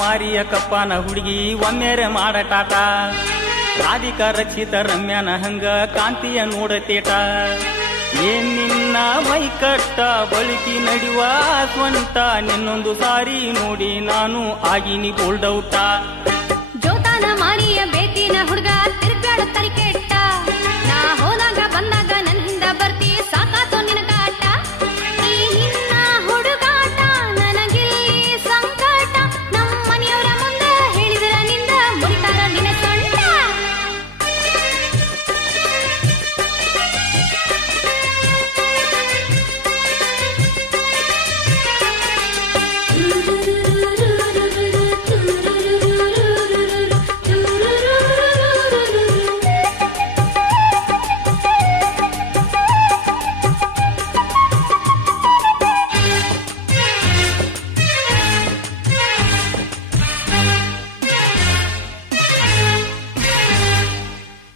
ಮಾರಿಯ ಕಪ್ಪನ ಹುಡುಗಿ ಒಮ್ಮೆರೆ ಮಾಡಟಾಟ ರಾಧಿಕಾ ರಕ್ಷಿತ ರಮ್ಯಾನ ಹಂಗ ಕಾಂತಿಯ ನೋಡತೇಟ ಏನ್ ನಿನ್ನ ಮೈಕಟ್ಟ ಬಳಿಕಿ ನಡಿವ ಸ್ವಂತ ನಿನ್ನೊಂದು ಸಾರಿ ನೋಡಿ ನಾನು ಆಗಿನಿ ಬೋಲ್ಡ್ ಔಟ ಜೋತಾನ ಮಾರಿಯ ಬೇತಿನ ಹುಡುಗ ತಿರ್ಗಾಡ ತರಿಕೆಟ್ಟ ನಾ ಹೋದಾಗ ಬಂದಾಗ ನನ್ ಹಿಂದ ಬರ್ತಿ ಸಾಕಾತು ನಿನ ಕಾಟ ಈ ನಿನ್ನ ಹುಡುಗಾಟ ನನಗಿಲ್ಲಿ ಸಂಕಟ ನಮ್ಮ ಮನೆಯವರ ಮುಂದೆ ಹೇಳಿದ್ರ ನಿಂದ ಮುರಿತಾರ ನಿನ ಸೊಂಟ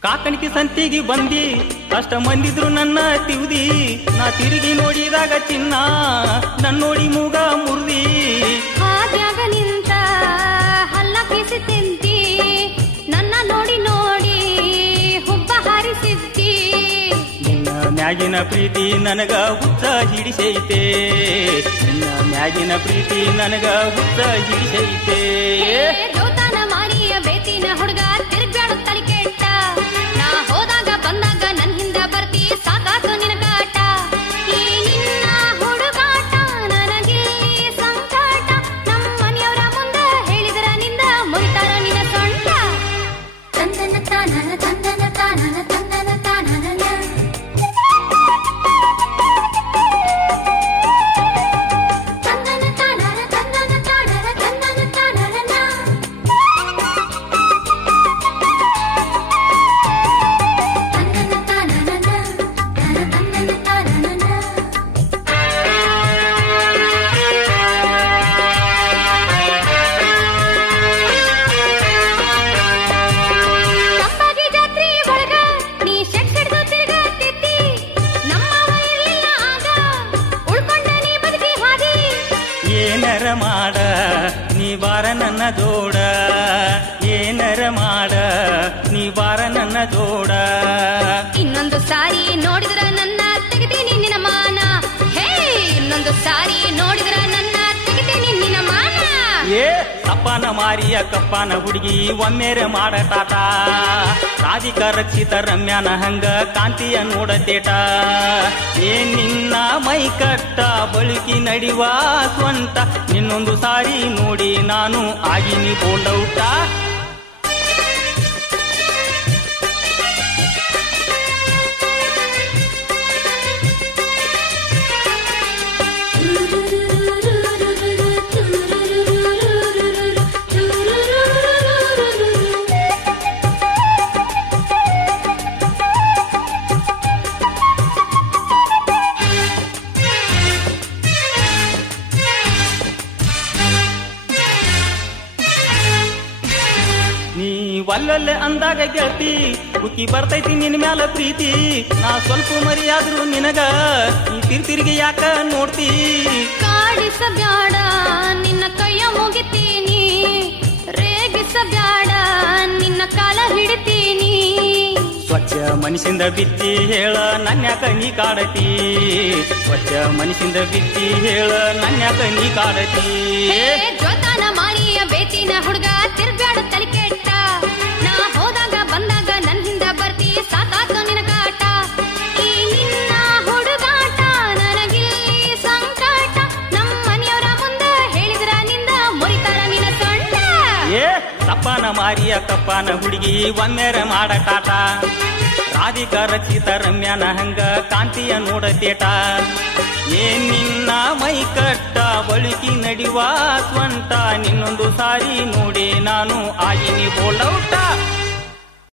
ಕಾಕಣಿಕೆ ಸಂತಿಗೆ ಬಂದಿ ಅಷ್ಟ ಮಂದಿದ್ರು ನನ್ನ ತಿವ್ದಿ ನಾ ತಿರುಗಿ ನೋಡಿದಾಗ ಚಿನ್ನ ನನ್ನೋಡಿ ಮೂಗ ಮುರ್ದಿ ಹಾದ್ಯಾಗ ನಿಂತ ಹಲ್ಲ ಕಿಸಿ ತಿಂತಿ ನನ್ನ ನೋಡಿ ನೋಡಿ ಹುಬ್ಬ ಹಾರಿಸಿದ್ದಿ ನಿನ್ನ ಮ್ಯಾಗಿನ ಪ್ರೀತಿ ನನಗ ಹುಚ್ಚ ಹಿಡಿಸೈತೆ ನಿನ್ನ ಮ್ಯಾಗಿನ ಪ್ರೀತಿ ನನಗ ಹುಚ್ಚ ಹಿಡಿಸೈತೆ ಜೋತಾನ ಮಾರಿಯ ಬೇತಿನ ಹುಡುಗ ತಿರ್ಗಾಡು ತಲೆ ಕೆಟ್ಟ ನಾ ಹೋದಾಗ ಬಂದಾಗ ನನ್ ಹಿಂದ ಬರ್ತಿ ಸಾಕಾತು ನಿನ ಕಾಟ ಈ ನಿನ್ನ ಹುಡುಗಾಟ ನನಗಿಲ್ಲಿ ಸಂಕಟ ನಮ್ಮ ಮನೆಯವರ ಮುಂದೆ ಹೇಳಿದ್ರ ನಿಂದ ಮುರಿತಾರ ನಿನ ಸೊಂಟ ತಂದನ ತಾನನ ತಂದನ ತಾನನ ತಂದನ ತಾನನ ಮಾಡ ನೀ ಬಾರ ನನ್ನ ಜೋಡ ಏನರ ಮಾಡ ನೀ ಬಾರ ನನ್ನ ಜೋಡ ಇನ್ನೊಂದು ಸಾರಿ ನೋಡಿದ್ರ ನನ್ನ ತೆಗಿತೀನಿ ನಿನ್ನ ಮಾನ ಹೇ ಇನ್ನೊಂದು ಸಾರಿ ನೋಡಿದ್ರ ನನ್ನ ತೆಗಿತೀನಿ ನಿನ್ನ ಮಾನ ಏ ಕಪ್ಪನ ಮಾರಿಯ ಕಪ್ಪನ ಹುಡುಗಿ ಒಮ್ಮೆರೆ ಮಾಡಟಾಟ ರಾಧಿಕಾ ರಕ್ಷಿತ ರಮ್ಯಾನ ಹಂಗ ಕಾಂತಿಯ ನೋಡತೇಟ ಏನ್ ನಿನ್ನ ಮೈಕಟ್ಟ ಬಳಿಕಿ ನಡಿವ ಸ್ವಂತ ನಿನ್ನೊಂದು ಸಾರಿ ನೋಡಿ ನಾನು ಆಗಿನಿ ಬೋಲ್ಡ್ ಔಟ ಅಲ್ಲಲ್ಲೇ ಅಂದಾಗ ಗೆಳತಿ ಉಕ್ಕಿ ಬರ್ತೈತಿ ನಿನ್ ಮ್ಯಾಲ ಪ್ರೀತಿ ನಾ ಸ್ವಲ್ಪ ಮರಿಯಾದ್ರು ನಿನಗ ಈ ತಿರ್ತಿರಿಗೆ ಯಾಕ ನೋಡ್ತಿ ಕಾಡಿಸಬ್ಯಾಡ ನಿನ್ನ ಕೈಯ ಮುಗಿತೀನಿ ರೇಗಿಸಬ್ಯಾಡ ನಿನ್ನ ಕಾಲ ಹಿಡಿತೀನಿ ಸ್ವಚ್ಛ ಮನಸ್ಸಿಂದ ಬಿತ್ತಿ ಹೇಳ ನನ್ಯಾಕ ನೀ ಕಾಡತಿ ಸ್ವಚ್ಛ ಮನಸ್ಸಿಂದ ಬಿತ್ತಿ ಹೇಳ ನನ್ಯಾಕ ನೀ ಕಾಡತಿ ಜೋತಾನ ಮಾರಿಯ ಬೇತಿನ ಹುಡುಗ ತಿರ್ಗಾಡ ತಲೆ ಕೆಟ್ಟ ನಾ ಹೋದಾಗ ಬಂದಾಗ ನನ್ ಹಿಂದ ಬರ್ತಿ ಸಾಕಾತು ನಿನ ಕಾಟ ಈ ನಿನ್ನ ಹುಡುಗಾಟ ನನಗಿಲ್ಲಿ ಸಂಕಟ ನಮ್ಮ ಮನೆಯವರ ಮುಂದೆ ಹೇಳಿದ್ರ ನಿಂದ ಮುರಿತಾರ ನಿನ ಸೊಂಟ ಏ ಕಪ್ಪನ ಮಾರಿಯ ಕಪ್ಪನ ಹುಡುಗಿ ಒಮ್ಮೆರೆ ಮಾಡಟಾಟ ರಾಧಿಕಾ ರಚಿತ ರಮ್ಯಾನ ಹಂಗ ಕಾಂತಿಯ ನೋಡತೇಟ ಏನ್ ನಿನ್ನ ಮೈ ಕಟ್ಟ ಬಳುಕಿ ನಡಿವ ಸ್ವಂಟ ನಿನ್ನೊಂದು ಸಾರಿ ನೋಡಿ ನಾನು ಆಗಿನಿ ಬೋಲ್ಡೌಟ